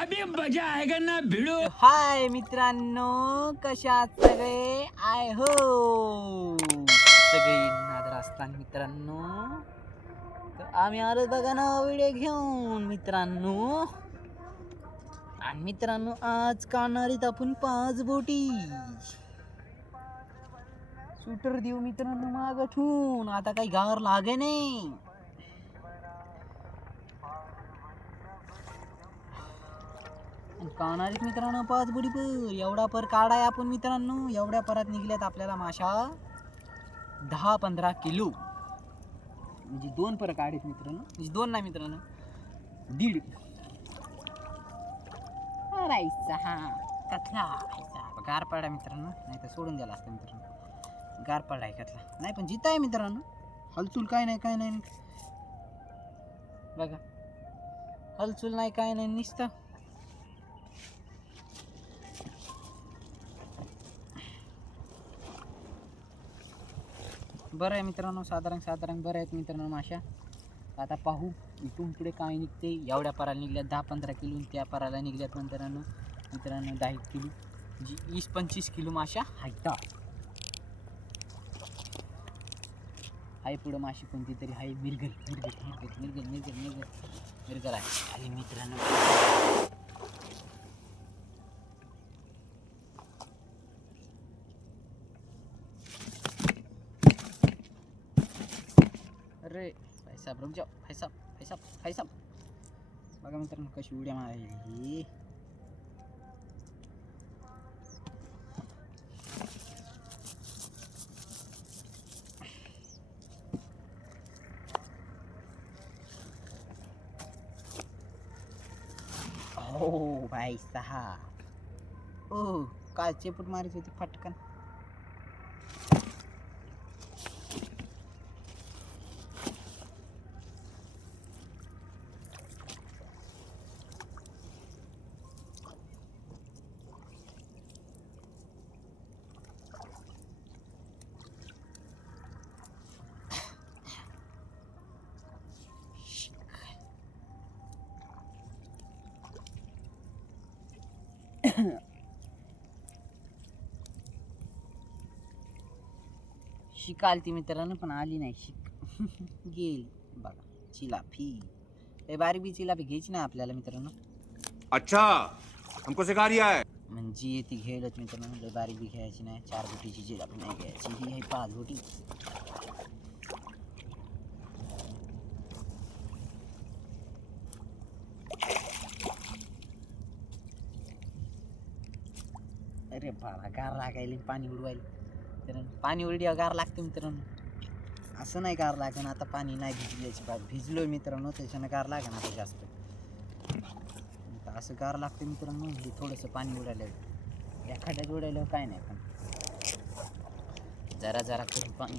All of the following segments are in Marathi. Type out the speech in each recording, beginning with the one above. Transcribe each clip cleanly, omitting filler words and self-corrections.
अभी मजा आएगा ना भिड़ो. हाय मित्रांनो, कशात सगळे? आय हो सगळे नादर असताना मित्रांनो, तर आम्ही आलो बघा ना व्हिडिओ घेऊन मित्रांनो. आणि मित्रांनो आज काढणारीत आपण 5 बोटी. शूटर देऊ मित्रांनो माग ठेवून, आता काही गार लागे नाही. कानारीत मित्रांनो 5 बुडी पर एवढा पर काढाय आपण मित्रांनो. एवढ्या परात निघल्यात आपल्याला माशा 10-15 किलो. म्हणजे 2 पर काढीत मित्रांनो, म्हणजे 2 नाही मित्रांनो, 1.5 हा कथला गार पाडा मित्रांनो, नाही तर सोडून द्यायला असतं मित्रांनो. गार पाडा आहे कथला नाही, पण जिता आहे मित्रांनो. हलचूल काय नाही बघा, हलचूल नाही काय नाही, निसतं बरं आहे मित्रांनो. साधारण बरं आहेत मित्रांनो माशा. आता पाहू इथून पुढे काय निघते. एवढ्या पराला निघल्यात 10-15 किलो, त्या पराला निघल्यात मित्रांनो 10 किलो, जी 20-25 किलो माशा हायता. हाय पुढं माशी कोणती तरी हाय, मिरगल आहे. आणि मित्रांनो अरे पैसा रुक जाओ, पैसा बघा मित्रांनो कशी उड्या मारायची. हो भाई सहा. ओ काल चेपूट मारित होती फटकन. शिक आलती मित्रांनो, पण आली नाही शिक. गेली बघा चिलापी. हे बारीक बी चिलापी घ्यायची ना आपल्याला मित्रांनो. अच्छा हमको सिखा रिया है. म्हणजे ती घ्यायलाच मित्रांनो, लय बारीक बी घ्यायची नाही. 4 बोटीची चिलापी नाही घ्यायची, ही आहे 5 बोटी. अरे बाबा गार लागायला, पाणी उडवायला मित्रांनो. पाणी उडल्यावर गार लागते मित्रांनो, असं नाही गार लागेन. आता पाणी नाही भिजल्याची बात, भिजलोय मित्रांनो त्याच्यानं गार लागेन आता जास्त. असं गार लागते मित्रांनो, म्हणजे थोडंसं पाणी उडायला एखाद्याच उडायला काय नाही, पण जरा करून पाणी.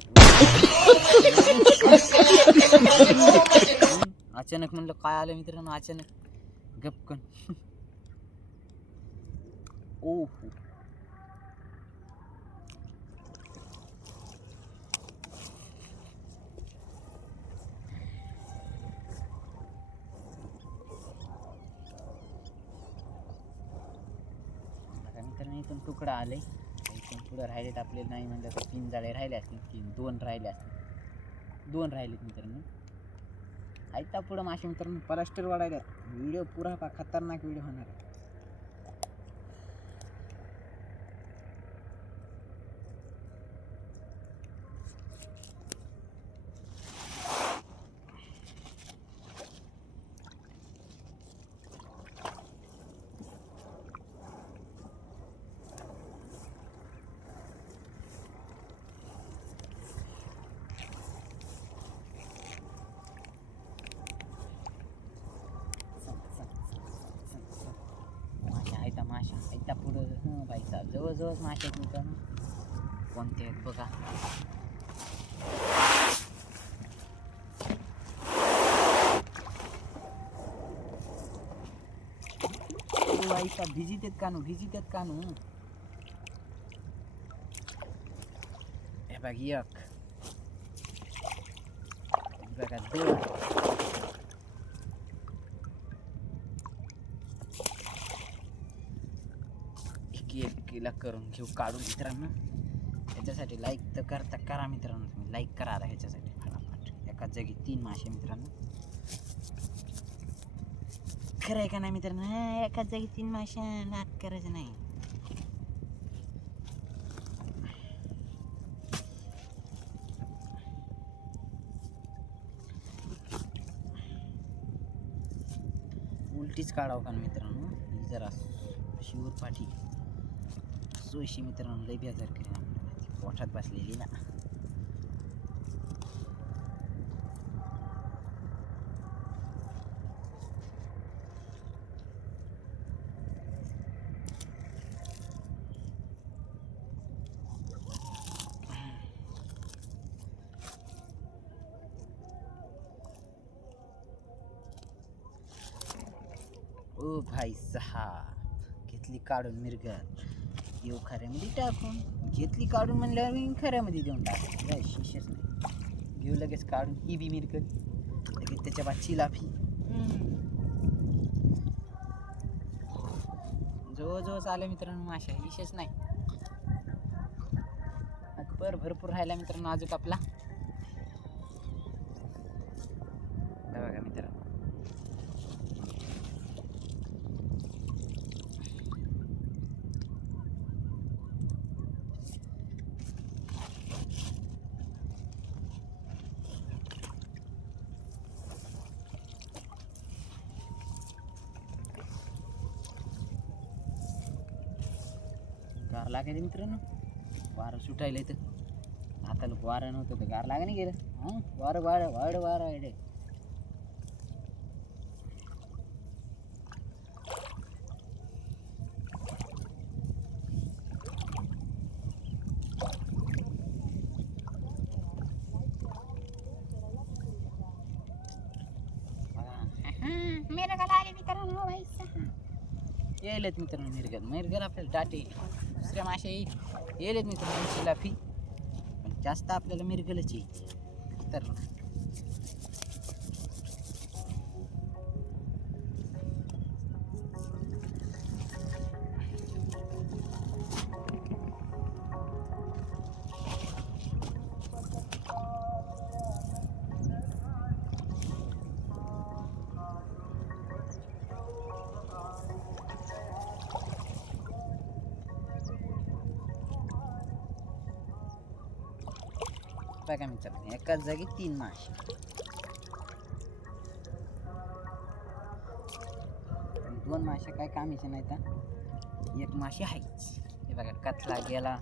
अचानक म्हणलं काय आलं मित्रांनो, अचानक गपकन. ओ मित्रांनो इथून तुकडा आले. इथून पुढं राहिलेत आपल्याला नाही म्हणलं तर 3 जाळे राहिले असतील, 2 राहिले असतील, 2 राहिलेत मित्रांनो. आयता पुढं मासे मित्रांनो प्लास्टर वाढायला. व्हिडिओ पुरा खतरनाक व्हिडिओ होणार आहे. माशा आयता पुढं बाईचा जवळजवळ माशा आहेत मित्रांनो. कोणते आहेत बघा. बाईचा भिजित आहेत कानू. हे बघ एक, बघा 2, आपल्या करून घेऊ काढून मित्रांनो. ह्याच्यासाठी लाईक तर करा मित्रांनो, तुम्ही लाईक करा आता ह्याच्यासाठी फटाफट. एकाच जागी 3 मासे मित्रांनो. खरं आहे का नाही मित्रांनो? एकाच जागी 3 मासे, नाद करायचं नाही. उलटीच काढावं का मित्रांनो. ही जरा शिवर पाठी सोयशी मित्रांनो लय बेजार करेन आपल्याला, पोटात बसलेली ना. ओ भाई साहब, घेतली काढून मिरगत, येऊ खऱ्यामध्ये टाकून. घेतली काढून म्हणल्यावर खऱ्यामध्ये देऊन टाक, शिष्यच नाही. घेऊ लगेच काढून ही बी मिरगत, लगेच त्याच्या बाद चिलाफी. जवळजवळ चालू मित्रांनो माशा, विशेष नाही. भरपूर राहिला मित्रांनो अजून आपला. बघा मित्रांनो, गार लागायला मित्रांनो. वारं सुटायला तर आता लोक वारं नव्हतं तर गार लागा नाही गेलं. हां, वारं वारं वारं वारं आहे. येलेत मित्रांनो मिरगल आपल्याला डाटे. दुसऱ्या माशा येलेत मित्रांनो चिलाफी, पण जास्त आपल्याला मिरगलच येईल. तर बघा मित्रांनो, एकाच जागी 3 मासे. 2 मासे काय कामाचे नाही तर 1 मासे आहेच. हे बघा कतला गेला.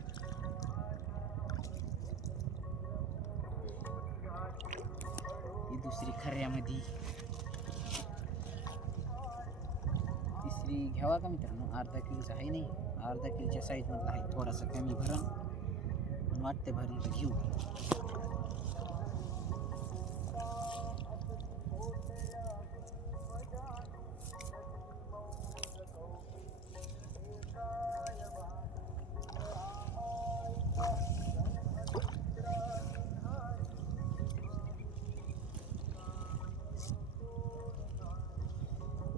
ही दुसरी खऱ्यामध्ये. तिसरी घ्यावा का मित्रांनो? अर्धा किलोचा आहे, नाही अर्धा किलोच्या साईज मधला आहे. थोडासा कमी भरण पण वाटते भरून तर घेऊ.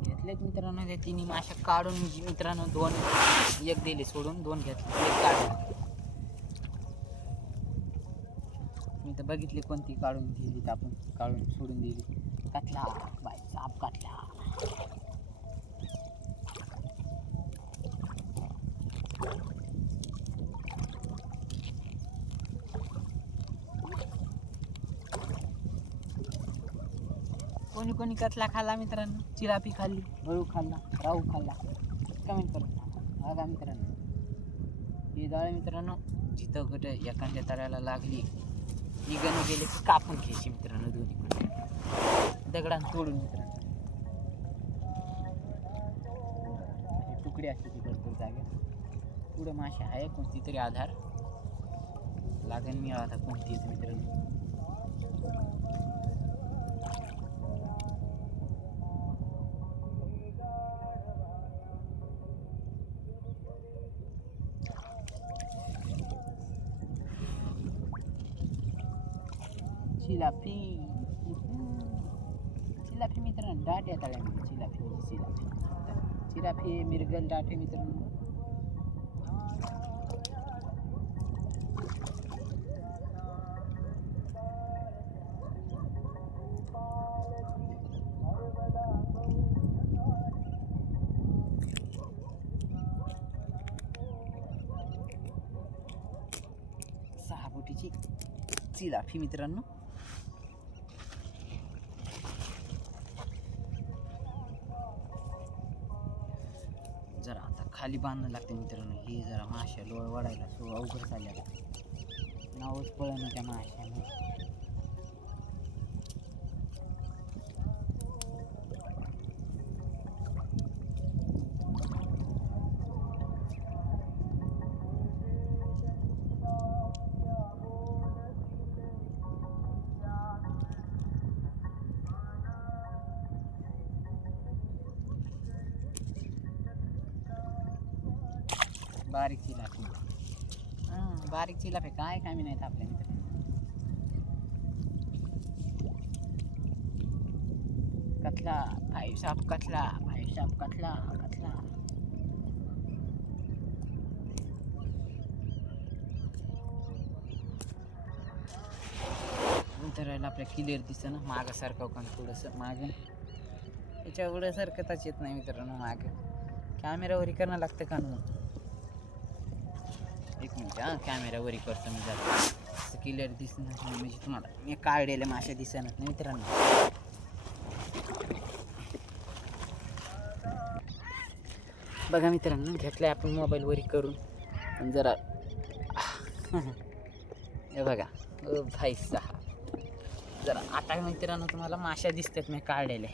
घेतलेत मित्रांनो ते 3 मासे काढून मित्रांनो. 1 दिले सोडून, 2 घेतले, 1 काढले. मी तर बघितली कोणती काढून दिली तर आपण काढून सोडून दिली. काटला बाय साप काटला. कोणी कोणी कतला खाल्ला मित्रांनो, चिरापी खाल्ली, गळू खाल्ला, राहू खाल्ला. कमेंट करा बघा मित्रांनो. ही जाळे मित्रांनो जिथं कुठे एखाद्या तळ्याला लागली, निघणे गेले की कापून घ्यायची मित्रांनो. दोन्ही पण दगडान तोडून मित्रांनो. हे तुकडे असते ती भरपूर जागा. पुढं मासे आहे कोणती तरी आधार लागेल. मी आता कोणती येते मित्रांनो. चिलापी. चिलापी मित्रांनो डाट येतात चिलापी. चिलापी मिरगल डाटे मित्रांनो. 6 बोटीची चिलाफी मित्रांनो. जरा आता खाली बांधायला लागते मित्रांनो. हे जरा माश्या लोळ वाढायला सो अवघड झाले आता. नावच पळणं त्या माश्याने. बारीक चिलाफी. बारीक चिलाफी काय कामी नाहीत आपल्या मित्रांनो. कतला भाई साहब, कतला भाई साहब, कतला कतला. उतरायला आपल्या क्लिअर दिसतं ना. मागं सारखं पण थोडंसं मागं याच्या एवढं सरकताच येत नाही मित्रांनो. मागं कॅमेरावरी करणं लागतं का मग. एक मिनिट कॅमेरावरी करतो मी जरा. क्लिअर दिसणार नाही म्हणजे तुम्हाला मी काढलेल्या माश्या दिसणार नाही मित्रांनो. बघा मित्रांनो घेतलंय आपण मोबाईलवरी करून. पण जरा हे बघा भाई साहब. जरा आता मित्रांनो तुम्हाला माश्या दिसतात मी काढलेल्या.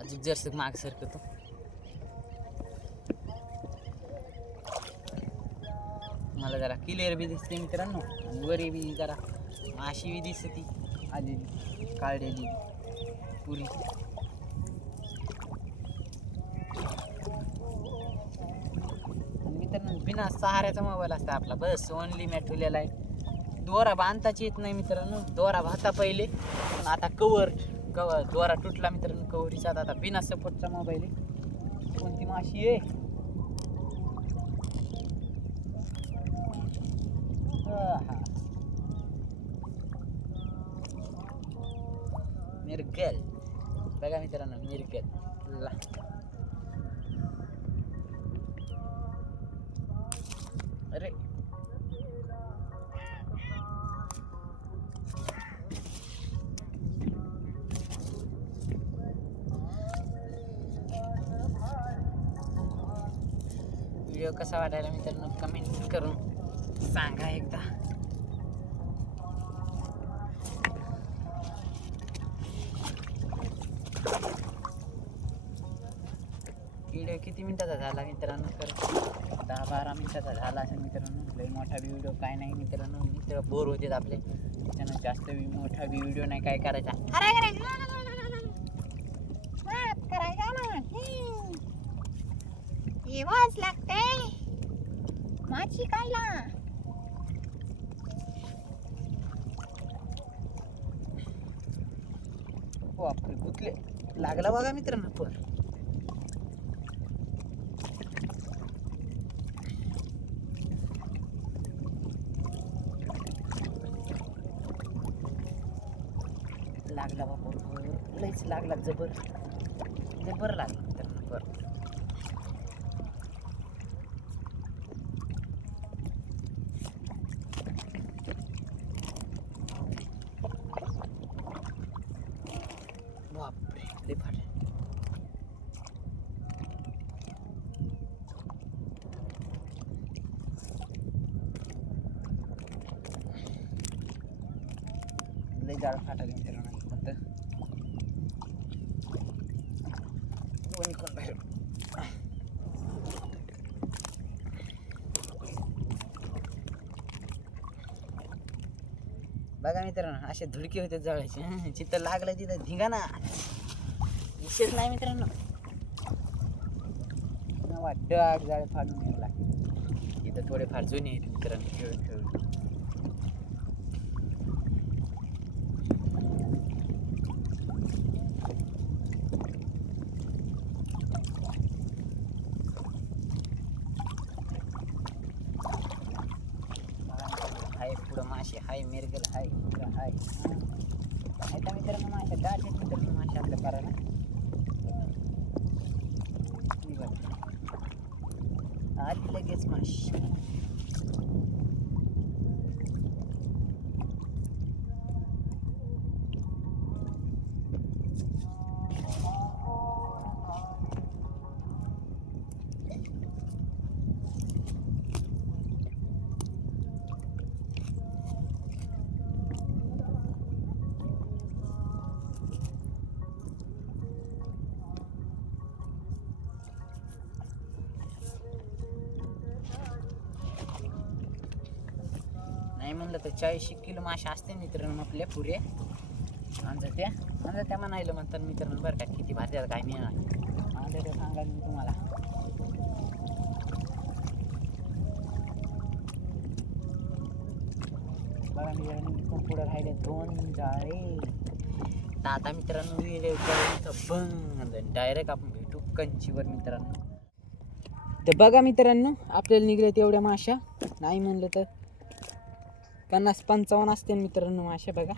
अजून जरसं माग सरकतो. मला जरा क्लिअर बी दिसते मित्रांनो. वरी बी जरा माशी बी दिसते आलेली काढलेली पुरी. मित्रांनो बिना सहाऱ्याचा मोबाईल असता आपला. बस ओनली मॅट ठेवलेला आहे. दोरा बांधताच येत नाही मित्रांनो. दोरा बांधता पहिले पण आता कवर दोरा तुटला मित्रांनो. कवरीचा आता बिना सपोर्टचा मोबाईल आहे. कोणती माशी आहे. मिरगल बघा मित्रांनो. मिरगल अरे व्हिडिओ कसा वाटायला मित्रांनो कमेंट करून सांगा एकदा. व्हिडिओ किती मिनिटाचा झाला मित्रांनो. तर 10-12 मिनिटाचा झाला असेल मित्रांनो. लई मोठा व्हिडिओ काय नाही मित्रांनो. मित्र बोर होते आपले त्याच्यानं जास्त मोठा व्हिडिओ नाही काय करायचा. येवाच लागते माची खायला. बापरे गुतले लागला बघा मित्रांनो. पण लागला बाबा. लईच लागला. जबर जबर लागला मित्रांनो. बरं बापरे लई फाट. लई जाळ फाटायला मित्रांनो. कोणी कोण बाहेर बघा मित्रांनो. असे धुडके होते जळायचे. चित्त लागलं तिथं धिंगाणा विशेष नाही मित्रांनो. डाग जाळे फाडून यायला लागते. इथं थोडेफार जुने आहेत मित्रांनो. खेळून खेळून काय आता मित्रांनो माशा गाठ आहेत मित्रांनो माशा आपल्या पाराला आली लगेच माशी नाही म्हणलं तर 40 किलो माशा असते मित्रांनो आपल्या पुरे अंजा त्या म्हणायला म्हणतात मित्रांनो बरं का किती भाज्या काय नाही अंजा त्या सांगा मी तुम्हाला बघा मित्रांनो पुढे राहिले 2 जाळे तर आता मित्रांनो व्हिडिओ बंद डायरेक्ट आपण भेटू कंचीवर मित्रांनो तर बघा मित्रांनो आपल्याला निघले तेवढ्या माशा नाही म्हणलं तर 50-55 असते मित्रांनो माशा बघा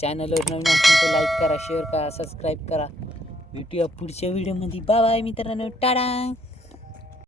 चॅनलवर नवीन असेल तर लाईक करा शेअर करा सबस्क्राईब करा भेटूया पुढच्या व्हिडिओमध्ये बाय बाय मित्रांनो टाटा